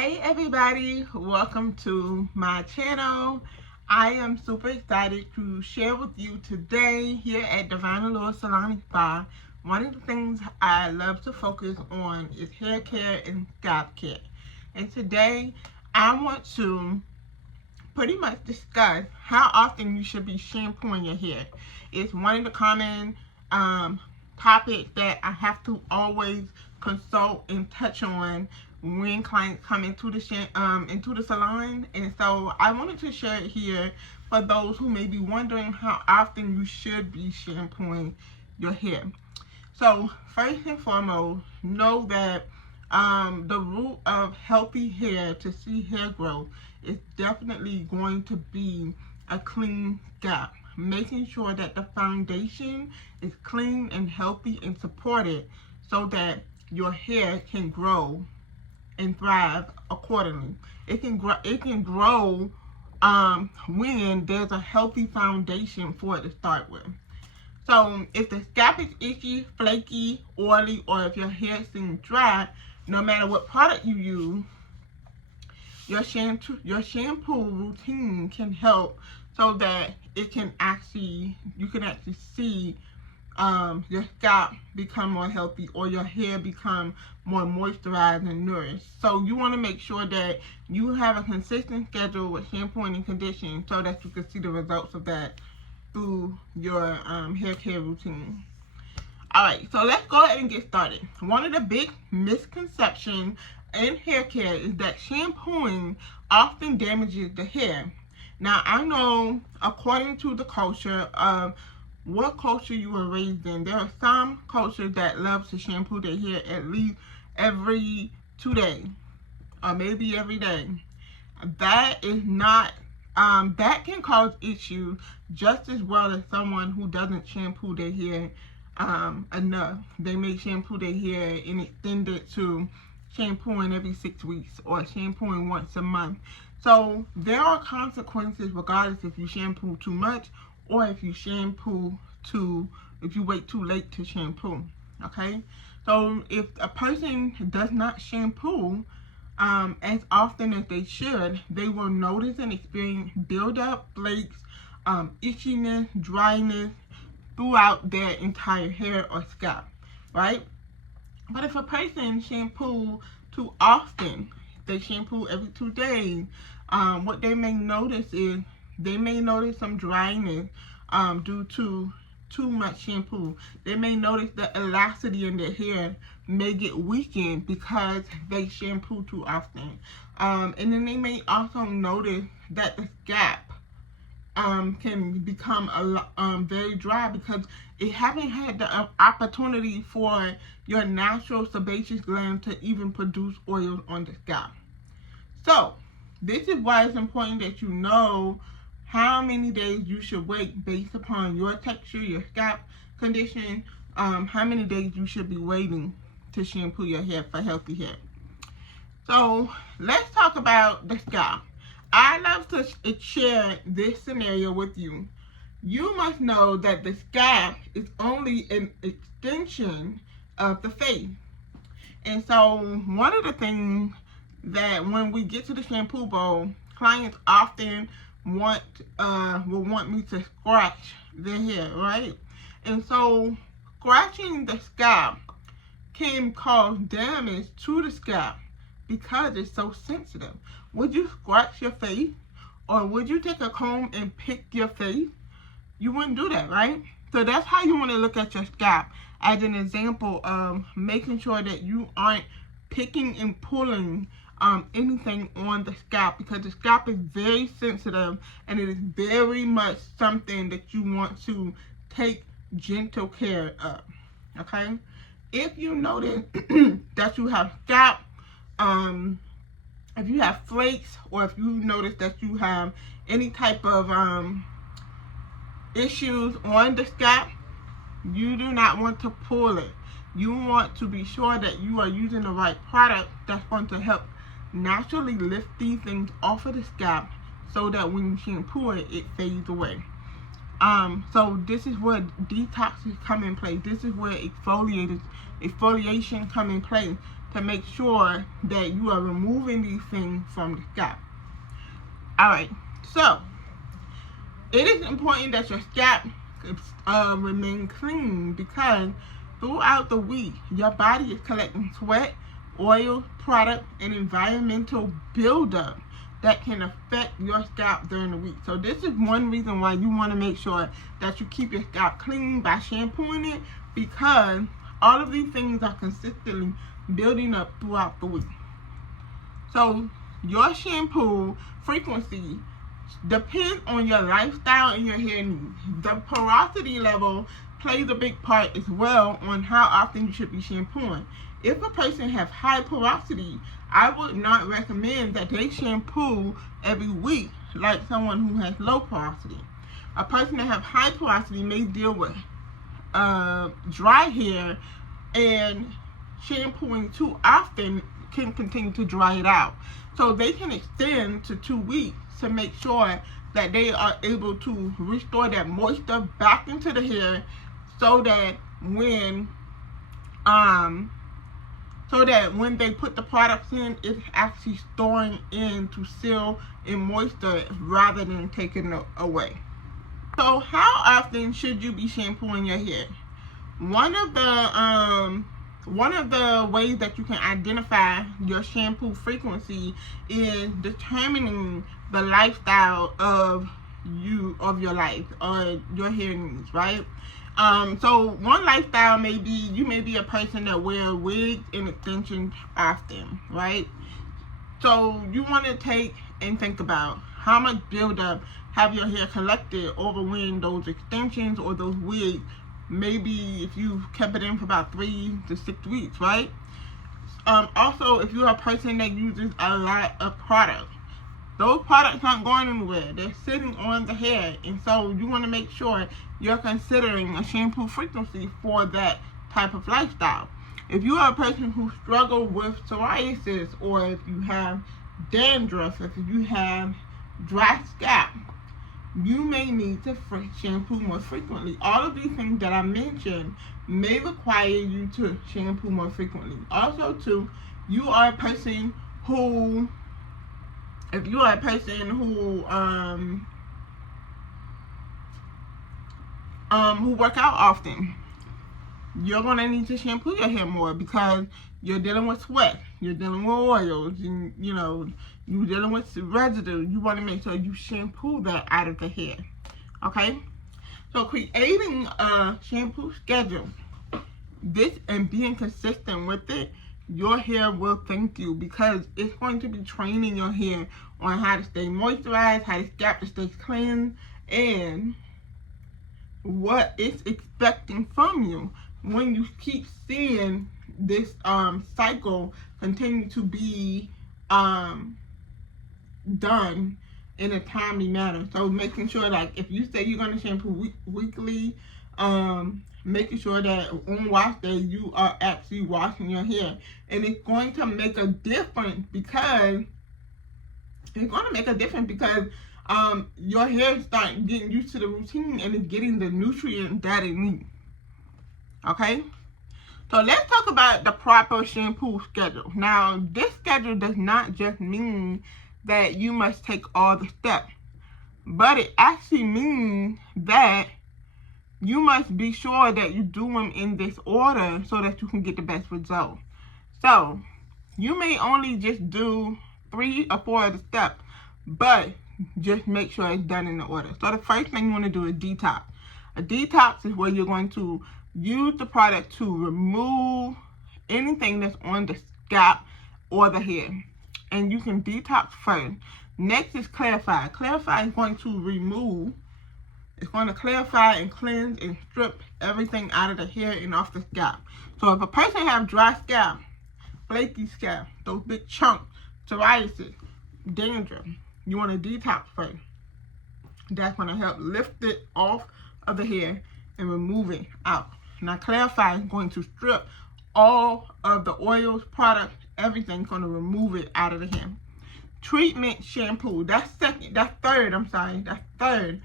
Hey everybody, welcome to my channel. I am super excited to share with you today here at Divine Allure Salon and Spa. One of the things I love to focus on is hair care and scalp care. And today I want to pretty much discuss how often you should be shampooing your hair. It's one of the common topics that I have to always consult and touch on when clients come into the salon, and so I wanted to share it here for those who may be wondering how often you should be shampooing your hair. So first and foremost, know that the root of healthy hair to see hair growth is definitely going to be a clean scalp. Making sure that the foundation is clean and healthy and supported so that your hair can grow and thrive accordingly. It can grow when there's a healthy foundation for it to start with. So if the scalp is itchy, flaky, oily, or if your hair seems dry, no matter what product you use, your shampoo routine can help so that you can actually see your scalp become more healthy or your hair become more moisturized and nourished. So you want to make sure that you have a consistent schedule with shampooing and conditioning so that you can see the results of that through your hair care routine. Alright, so let's go ahead and get started. One of the big misconceptions in hair care is that shampooing often damages the hair. Now, I know according to the culture of what culture you were raised in, there are some cultures that love to shampoo their hair at least every 2 days or maybe every day. That is not, that can cause issues just as well as someone who doesn't shampoo their hair enough. They may shampoo their hair and extend it to shampooing every 6 weeks or shampooing once a month. So there are consequences regardless if you shampoo too much or if you wait too late to shampoo. Okay, so if a person does not shampoo as often as they should, they will notice and experience buildup, flakes, itchiness, dryness throughout their entire hair or scalp, right? But if a person shampoo too often, they shampoo every 2 days, what they may notice is they may notice some dryness due to too much shampoo. They may notice the elasticity in their hair may get weakened because they shampoo too often. And then they may also notice that the scalp can become very dry because it haven't had the opportunity for your natural sebaceous gland to even produce oils on the scalp. So this is why it's important that you know how many days you should wait based upon your texture, your scalp condition, how many days you should be waiting to shampoo your hair for healthy hair. So let's talk about the scalp. I love to share this scenario with you. You must know that the scalp is only an extension of the face. And so one of the things that when we get to the shampoo bowl, clients often will want me to scratch their hair, right? And so scratching the scalp can cause damage to the scalp because it's so sensitive. Would you scratch your face, or would you take a comb and pick your face? You wouldn't do that, right? So that's how you want to look at your scalp, as an example of making sure that you aren't picking and pulling anything on the scalp, because the scalp is very sensitive and it is very much something that you want to take gentle care of. Okay, if you notice that you have scalp, if you have flakes, or if you notice that you have any type of issues on the scalp, you do not want to pull it. You want to be sure that you are using the right product that's going to help naturally lift these things off of the scalp so that when you shampoo it, it fades away. So this is where detoxes come in play. This is where exfoliation come in play. to make sure that you are removing these things from the scalp. Alright, so it is important that your scalp remain clean, because throughout the week your body is collecting sweat, oil, product, and environmental buildup that can affect your scalp during the week. So this is one reason why you want to make sure that you keep your scalp clean by shampooing it, because all of these things are consistently building up throughout the week. So your shampoo frequency depends on your lifestyle and your hair needs. The porosity level plays a big part as well on how often you should be shampooing. If a person has high porosity, I would not recommend that they shampoo every week like someone who has low porosity. A person that has high porosity may deal with dry hair, and shampooing too often can continue to dry it out. So they can extend to 2 weeks to make sure that they are able to restore that moisture back into the hair, so that when they put the products in, it's actually storing in to seal in moisture rather than taking it away. So how often should you be shampooing your hair? One of the ways that you can identify your shampoo frequency is determining the lifestyle of your life or your hair needs, right? So one lifestyle may be, you may be a person that wears wigs and extensions often, right? So you want to take and think about how much buildup have your hair collected over when those extensions or those wigs, maybe if you kept it in for about 3 to 6 weeks, right? Also, if you're a person that uses a lot of products, those products aren't going anywhere. They're sitting on the hair, and so you want to make sure you're considering a shampoo frequency for that type of lifestyle. If you are a person who struggles with psoriasis, or if you have dandruff, if you have dry scalp, you may need to shampoo more frequently. All of these things that I mentioned may require you to shampoo more frequently. Also, too, you are a person who, if you are a person who work out often, you're gonna need to shampoo your hair more, because you're dealing with sweat, you're dealing with oils, and you're dealing with residue. You want to make sure you shampoo that out of the hair. Okay, so creating a shampoo schedule, this, and being consistent with it, your hair will thank you, because it's going to be training your hair on how to stay moisturized, how the scalp to stay clean, and what it's expecting from you when you keep seeing this cycle continue to be done in a timely manner. So making sure, like, if you say you're going to shampoo weekly, making sure that on wash day you are actually washing your hair. And it's going to make a difference, because your hair is starting getting used to the routine, and it's getting the nutrients that it needs. Okay? So let's talk about the proper shampoo schedule. Now, this schedule does not just mean that you must take all the steps, but it actually means that you must be sure that you do them in this order so that you can get the best result. So you may only just do 3 or 4 of the steps, but just make sure it's done in the order. So the first thing you want to do is detox. A detox is where you're going to use the product to remove anything that's on the scalp or the hair, and you can detox first. Next is clarify. Clarify is going to remove, it's going to clarify and cleanse and strip everything out of the hair and off the scalp. So if a person has dry scalp, flaky scalp, those big chunks, psoriasis, dandruff, you want to detox first. That's going to help lift it off of the hair and remove it out. Now, clarify is going to strip all of the oils, products, everything, going to remove it out of the hair. Treatment shampoo, that's third.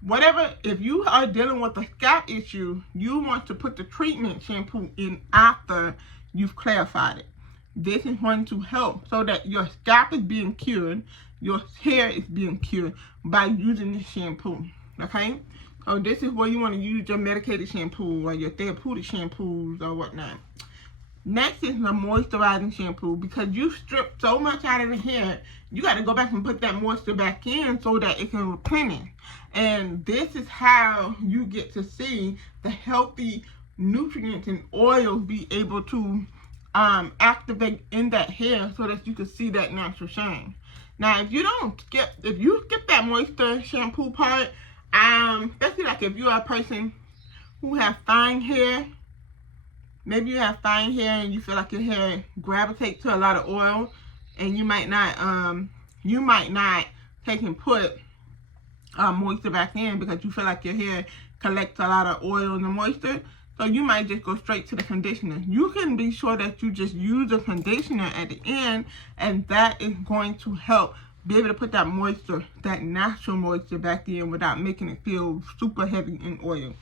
Whatever, if you are dealing with a scalp issue, you want to put the treatment shampoo in after you've clarified it. this is going to help so that your scalp is being cured, your hair is being cured by using this shampoo. Okay? So this is where you want to use your medicated shampoo or your therapeutic shampoos or whatnot. Next is the moisturizing shampoo, because you strip so much out of the hair, you got to go back and put that moisture back in so that it can replenish. And this is how you get to see the healthy nutrients and oils be able to activate in that hair so that you can see that natural shine. Now, if you skip that moisture shampoo part, especially like if you're a person who has fine hair, maybe you have fine hair and you feel like your hair gravitates to a lot of oil, and you might not take and put moisture back in because you feel like your hair collects a lot of oil and moisture. So you might just go straight to the conditioner. You can be sure that you just use the conditioner at the end, and that is going to help be able to put that moisture, that natural moisture back in without making it feel super heavy in oil.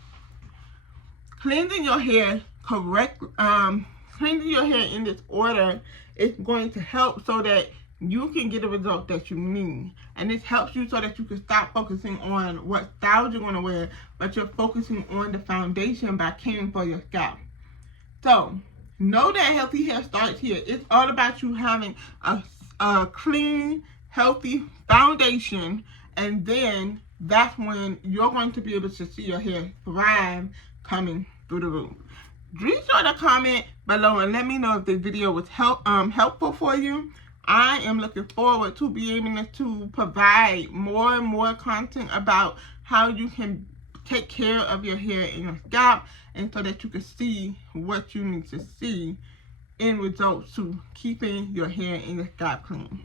Cleansing your hair cleansing your hair in this order is going to help so that you can get a result that you need. And this helps you so that you can stop focusing on what styles you're going to wear, but you're focusing on the foundation by caring for your scalp. So, know that healthy hair starts here. It's all about you having a clean, healthy foundation, and then that's when you're going to be able to see your hair thrive coming through the roof. Be sure to comment below and let me know if this video was helpful for you. I am looking forward to being able to provide more and more content about how you can take care of your hair and your scalp, and so that you can see what you need to see in results to keeping your hair and your scalp clean.